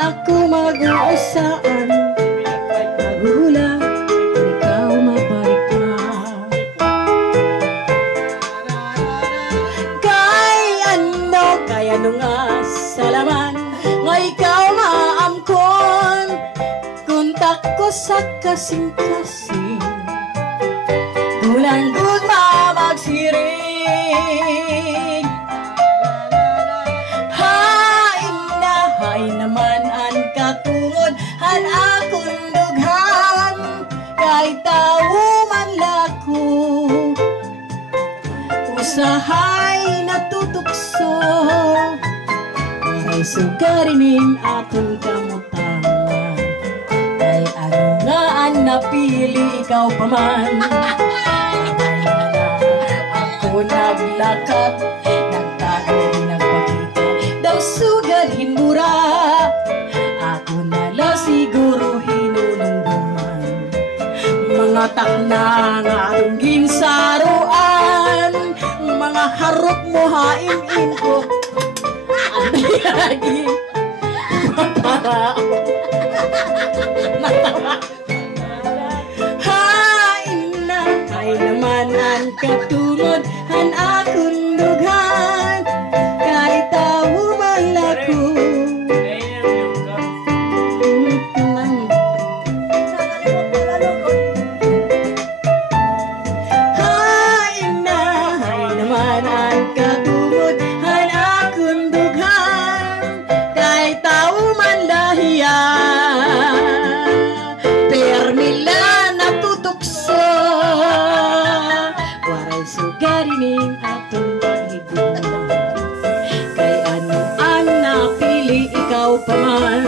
ako mag-uusaan, magulang, ikaw mabalik na. Kaya ano nga sa laman, nga ikaw maamkon, kuntak ko sa kasing-kasing, bulan good mamagsiring. Hay naman ang katungod, han akong dughan, kay tao man lako, usahay natutukso, ay sugarining akong kamutangan, ay ano nga ang napili ikaw pa man. Ako naglakad, nagtago di nagpakita, daw sugad hinmura, ako nala siguro hinunungguman, mga takna nga atong ginsaruan, mga harap mo hain-in ko, lagi para natawa. Hay naman ang katungod, han akong dughan, kahit tao man lako. Hay naman ang katungod, han akong dughan, kahit tao man lahiya, permila natutukso, waray sugarining atong paghigugma, kay ano ang napili ikaw pa man.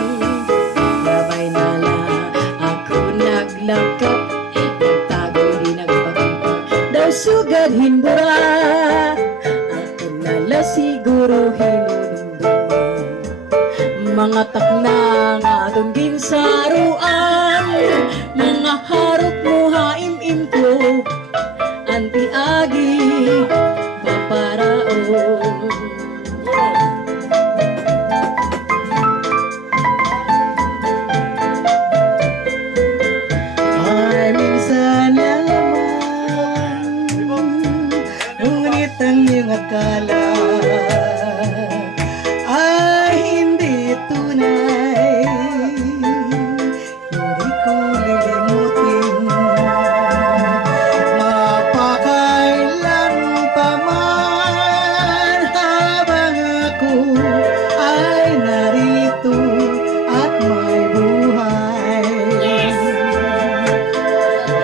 Labay nala ako naglakap, nagtago di nagpakita, daw sugad hinbura, ako nala siguro hinunungduman, mga takna nga atong ginsaruan, mga harap mo haim-im ko, anti agi paparaon. Ay minsan naman, ngunit ang iyong akala ay hindi tunay, hindi ko lilimutin, mapakailan pa man, habang ako ay narito at may buhay.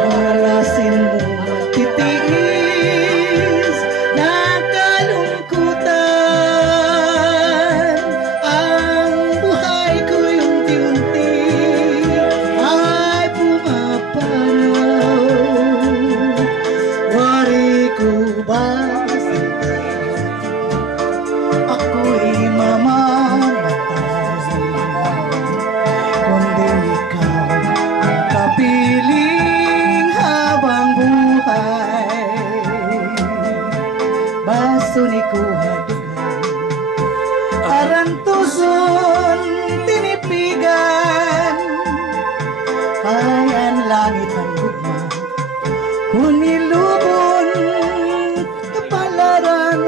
Halasin mo matitiis ng kalungkutan, ang buhay ko'y unti-unti ay pumapanaw. Wari ko ba ako'y mamamatay, kundi ikaw ang kapiling habang buhay. Baso ni kuhadugan, arantuson tinipigan, kayan langit ang gugma, kunilubon kapalaran,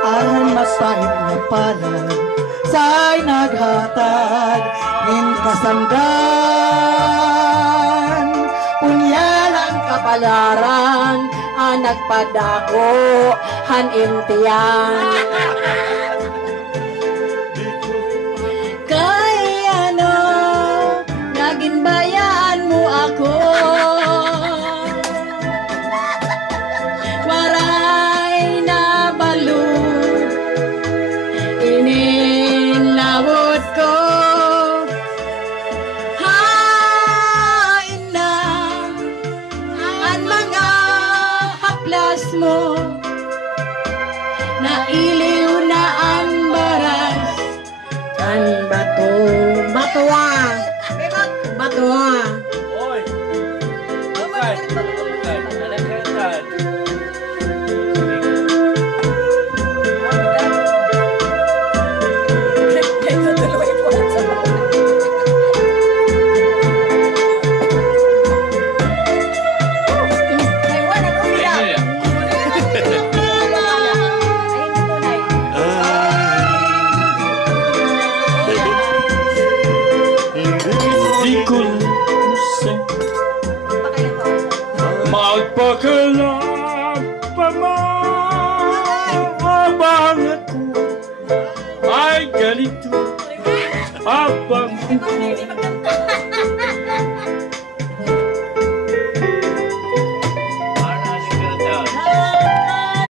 ang masahit na palad sa'y naghatag nin kasandan, punyalang kapalaran ang nagpadako han intiyan. Kay ano naging bayaan mo ako, waray na balon ininlawot ko, hain na ang mga haplas mo, nailiw na ang baras, ang bato, batoa, batoa. Oy! Bukan! Bukan! Anak kereta! Kaya tuloy Napakalang pamabang ako ay ganito habang buhay.